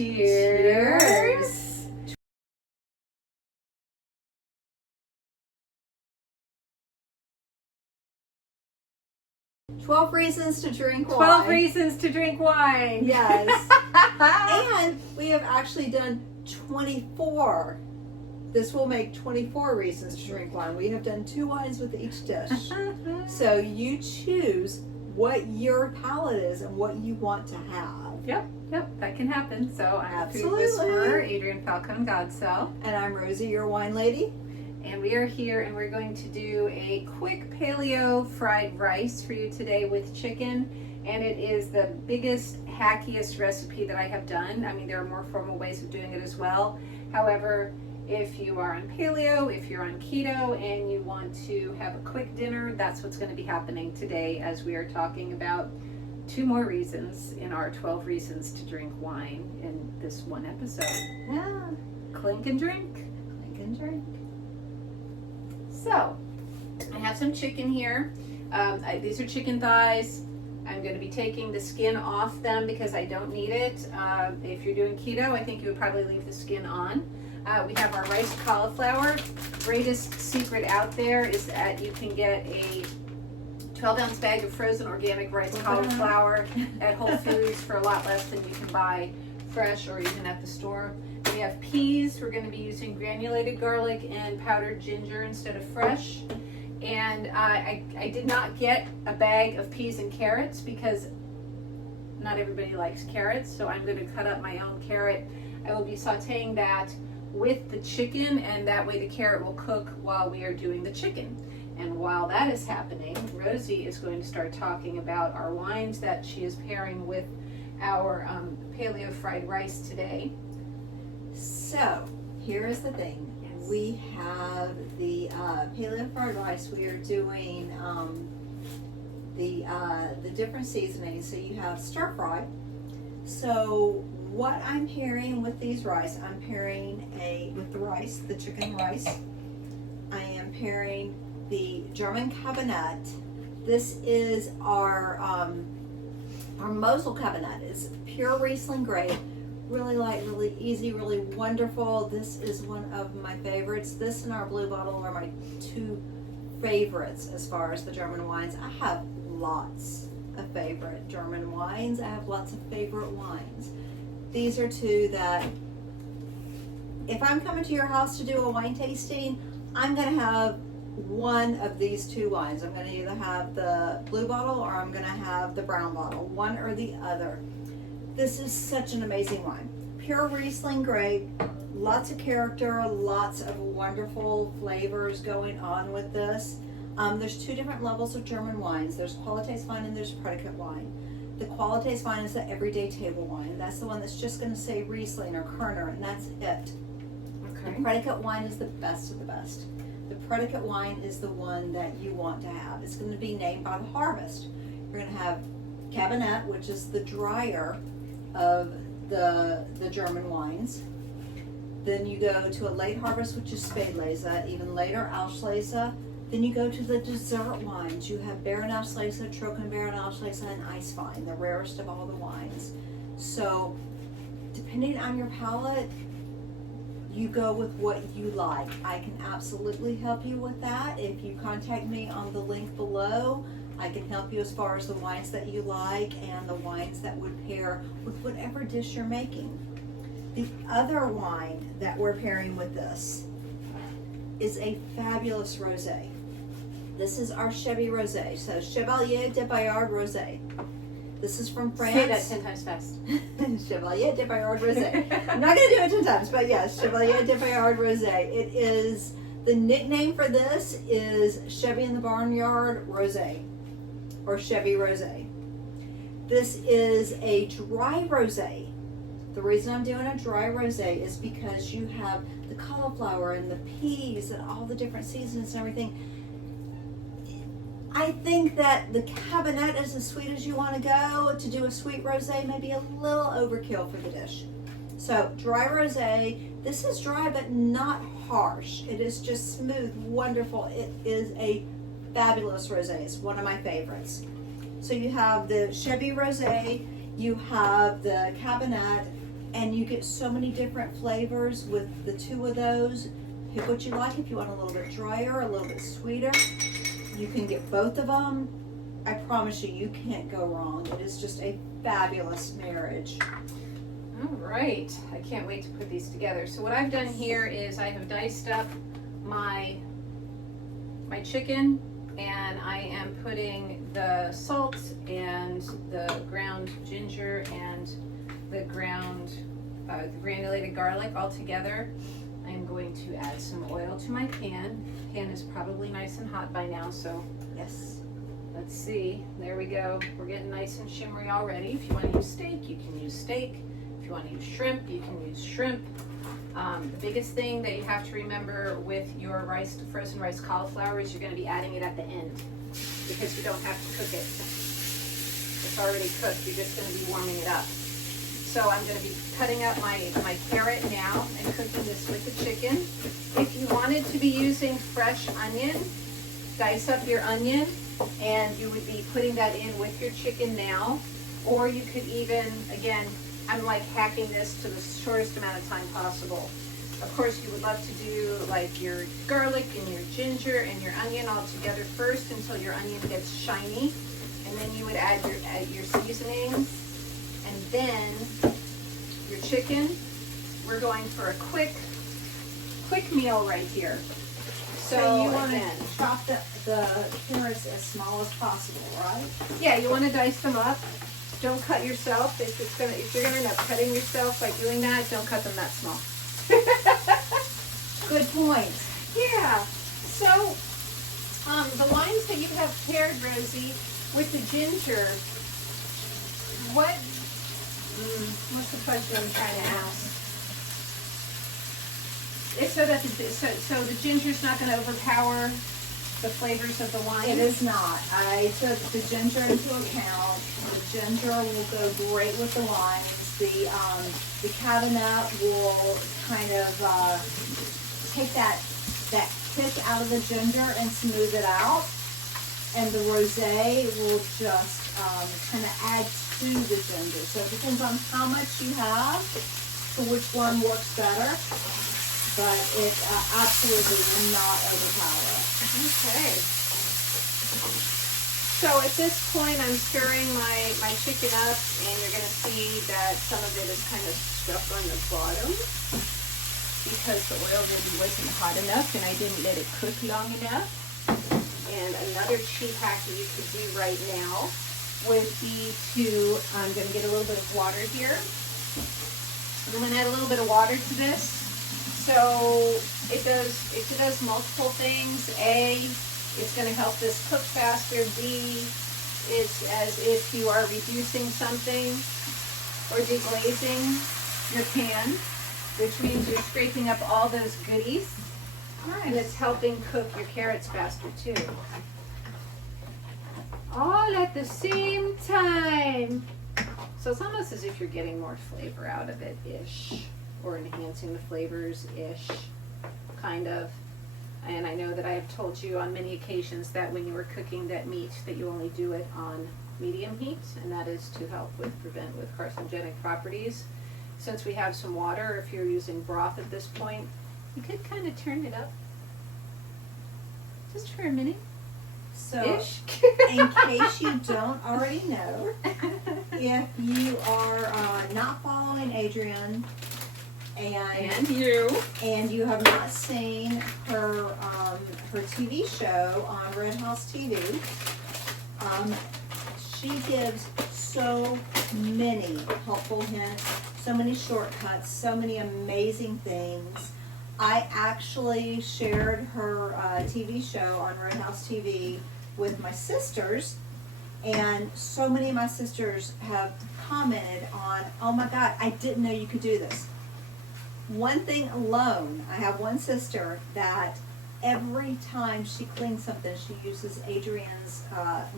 Cheers. 12 reasons to drink wine. 12 reasons to drink wine. Yes. And we have actually done 24. This will make 24 reasons to drink wine. We have done 2 wines with each dish. So you choose what your palate is and what you want to have. Yep, that can happen. So I'm Absolutely. a food whisperer, Adrienne Falcone Godsell. And I'm Rosie, your wine lady. And we are here and we're going to do a quick paleo fried rice for you today with chicken. And it is the biggest, hackiest recipe that I have done. I mean, there are more formal ways of doing it as well. However, if you are on paleo, if you're on keto, and you want to have a quick dinner, that's what's going to be happening today as we are talking about 2 more reasons in our 12 reasons to drink wine in this one episode. Yeah. Clink and drink. Clink and drink. So, I have some chicken here. These are chicken thighs. I'm going to be taking the skin off them because I don't need it. If you're doing keto, I think you would probably leave the skin on. We have our riced cauliflower. Greatest secret out there is that you can get a 12-ounce bag of frozen organic riced cauliflower at Whole Foods for a lot less than you can buy fresh or even at the store. We have peas. We're going to be using granulated garlic and powdered ginger instead of fresh. And I did not get a bag of peas and carrots because not everybody likes carrots, so I'm going to cut up my own carrot. I will be sauteing that with the chicken, and that way the carrot will cook while we are doing the chicken. And while that is happening, Rosie is going to start talking about our wines that she is pairing with our paleo fried rice today. So, here is the thing. Yes. We have the paleo fried rice. We are doing the different seasonings. So you have stir fry. So what I'm pairing with these rice, I'm pairing with the rice, the chicken rice. I am pairing the German Cabernet. This is our Mosel Cabernet. It's pure Riesling grape. Really light, really easy, really wonderful. This is one of my favorites. This and our Blue Bottle are my 2 favorites as far as the German wines. I have lots of favorite German wines. I have lots of favorite wines. These are 2 that if I'm coming to your house to do a wine tasting, I'm going to have one of these 2 wines. I'm going to either have the Blue Bottle or I'm going to have the Brown Bottle, one or the other. This is such an amazing wine. Pure Riesling grape, lots of character, lots of wonderful flavors going on with this. There's 2 different levels of German wines. There's Qualitätswein and there's Predicate wine. The Qualitätswein is the everyday table wine. That's the one that's just going to say Riesling or Kerner, and that's it. Okay. The Predicate wine is the best of the best. The Predicate wine is the one that you want to have. It's going to be named by the harvest. You're going to have Cabernet, which is the drier of the German wines. Then you go to a late harvest, which is Spätlese, even later Auslese. Then you go to the dessert wines. You have Baron Auslese, Trockenbaron Auslese, and Eiswein, the rarest of all the wines. So depending on your palate, you go with what you like. I can absolutely help you with that. If you contact me on the link below, I can help you as far as the wines that you like and the wines that would pair with whatever dish you're making. The other wine that we're pairing with this is a fabulous rosé. This is our Chevy Rosé, so Chevalier de Bayard Rosé. This is from France. Say that 10 times fast. Chevalier de Bayard Rosé. I'm not going to do it 10 times, but yes, Chevalier de Bayard Rosé. It is, the nickname for this is Chevy in the Barnyard Rosé, or Chevy Rosé. This is a dry rosé. The reason I'm doing a dry rosé is because you have the cauliflower and the peas and all the different seasons and everything. I think that the Cabernet is as sweet as you want to go. To do a sweet rosé may be a little overkill for the dish. So dry rosé, this is dry but not harsh. It is just smooth, wonderful. It is a fabulous rosé. It's one of my favorites. So you have the Chevy Rosé, you have the Cabernet, and you get so many different flavors with the two of those. Pick what you like. If you want a little bit drier, a little bit sweeter, you can get both of them. I promise you, you can't go wrong. It is just a fabulous marriage. All right, I can't wait to put these together. So what I've done here is I have diced up my chicken, and I am putting the salt and the ground ginger and the granulated garlic all together. I'm going to add some oil to my pan. Pan is probably nice and hot by now, so Yes. let's see. There we go. We're getting nice and shimmery already. If you want to use steak, you can use steak. If you want to use shrimp, you can use shrimp. The biggest thing that you have to remember with your frozen rice cauliflower is you're going to be adding it at the end, because you don't have to cook it. It's already cooked. You're just going to be warming it up. So I'm going to be cutting up my carrot now and cooking this with the chicken. If you wanted to be using fresh onion, dice up your onion and you would be putting that in with your chicken now. Or you could even, again, I'm like hacking this to the shortest amount of time possible. Of course, you would love to do like your garlic and your ginger and your onion all together first until your onion gets shiny. And then you would add your seasonings. And then your chicken. We're going for a quick meal right here. So you want to again, chop the carrots as small as possible, right? yeah, you want to dice them up. Don't cut yourself. If you're gonna end up cutting yourself by doing that, don't cut them that small. Good point. Yeah. So the lines that you have paired, Rosie, with the ginger. What's the question I'm trying to ask? It's so that the ginger's not going to overpower the flavors of the wine. It is not. I took the ginger into account. The ginger will go great with the wines. The cabernet will kind of take that kick out of the ginger and smooth it out. And the rosé will just kind of add to the ginger. So it depends on how much you have for which one works better. But it absolutely will not overpower it. Okay. So at this point, I'm stirring my chicken up, and you're going to see that some of it is kind of stuck on the bottom because the oil maybe wasn't hot enough and I didn't let it cook long enough. And another cheap hack that you could do right now would be I'm going to get a little bit of water here. I'm going to add a little bit of water to this. So it does multiple things. A, it's going to help this cook faster. B, it's as if you are reducing something or deglazing your pan, which means you're scraping up all those goodies. And it's helping cook your carrots faster too. All at the same time. So it's almost as if you're getting more flavor out of it-ish, or enhancing the flavors-ish, kind of. And I know that I have told you on many occasions that when you are cooking that meat, that you only do it on medium heat, and that is to help prevent carcinogenic properties. Since we have some water, if you're using broth at this point, you could kind of turn it up just for a minute. So, Ish. in case you don't already know, if you are not following Adrienne and you have not seen her TV show on Red House TV, she gives so many helpful hints, so many shortcuts, so many amazing things. I actually shared her TV show on Red House TV with my sisters, and so many of my sisters have commented on, oh my God, I didn't know you could do this. One thing alone, I have one sister that every time she cleans something, she uses Adrienne's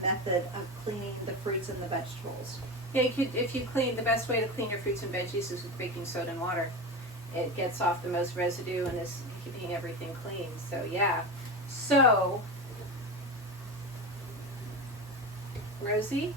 method of cleaning the fruits and the vegetables. Yeah, the best way to clean your fruits and veggies is with baking soda and water. It gets off the most residue and is keeping everything clean. So yeah. So Rosie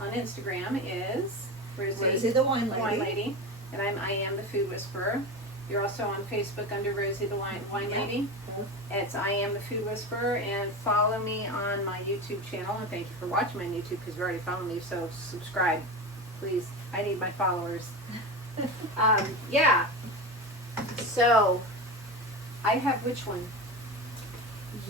on Instagram is Rosie the wine lady. and I am the Food Whisperer. You're also on Facebook under Rosie the Wine Lady. Both. It's I am the Food Whisperer, and follow me on my YouTube channel. And thank you for watching my YouTube because you already followed me. So subscribe, please. I need my followers. Yeah. So I have which one?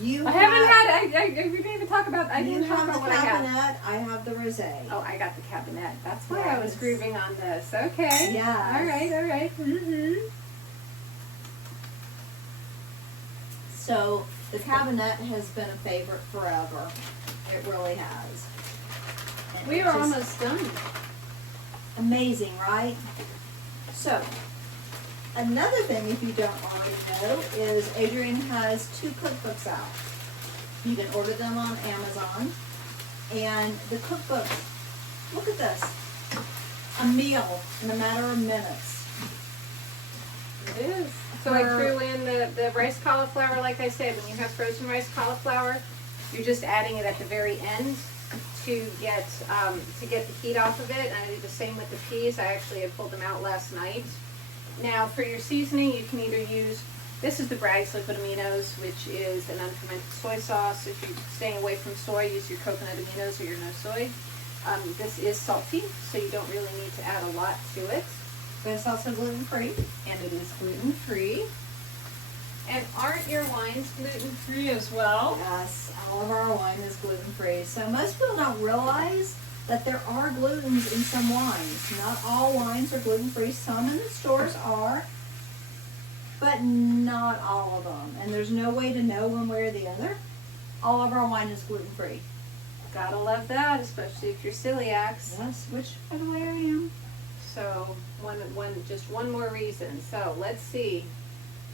You I have, haven't had. We didn't even talk about. I you didn't talk have the about what I have. cabinet. I have the rosé. Oh, I got the cabinet. That's why I was Yes. grooving on this. Okay. Yes. All right. All right. Mm-hmm. So the cabinet has been a favorite forever. It really has. And We it are just- almost done. Amazing, right? So, another thing, if you don't already know, is Adrian has 2 cookbooks out. You can order them on Amazon. And the cookbooks, look at this. A meal in a matter of minutes. It is. So I For- threw in the rice cauliflower, like I said, when you have frozen rice cauliflower, you're just adding it at the very end to get the heat off of it. And I did the same with the peas. I actually had pulled them out last night. Now for your seasoning, you can either use, this is the Bragg's Liquid Aminos, which is an unfermented soy sauce. If you're staying away from soy, use your coconut aminos or your no soy. This is salty, so you don't really need to add a lot to it. But it's also gluten-free. And it is gluten-free. And aren't your wines gluten-free as well? Yes, all of our wine is gluten-free. So most people don't realize that there are glutens in some wines. Not all wines are gluten-free. Some in the stores are, but not all of them. And there's no way to know one way or the other. All of our wine is gluten-free. Gotta love that, especially if you're celiacs. Yes, which, by the way, I am. So just one more reason. So let's see.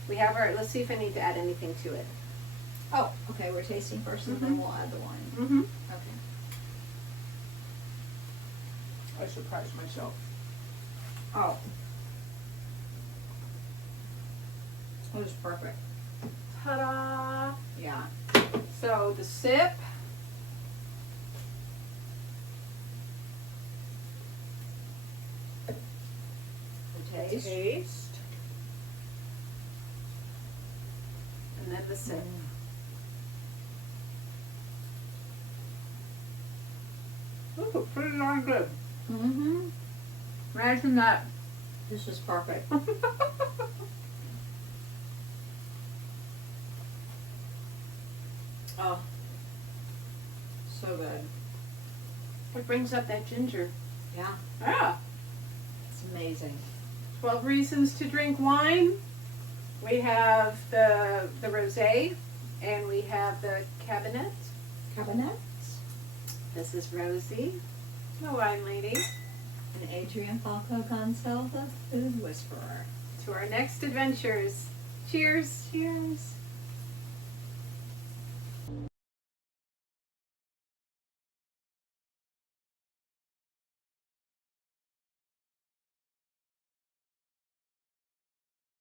Let's see if I need to add anything to it. Oh, okay, we're tasting first and then we'll add the wine. Mm-hmm. Okay. I surprised myself. Oh. It was perfect. Ta-da! Yeah. So the sip. The taste. Taste. And then the sip. Ooh, pretty darn good. Mm-hmm. Imagine that. This is perfect. Oh. So good. It brings up that ginger. Yeah. Yeah. It's amazing. 12 reasons to drink wine. We have the rosé, and we have the cabinet. Cabinet. This is Rosie, the wine lady. And Adrian Falco Gonçalves, the Food Whisperer. To our next adventures. Cheers. Cheers.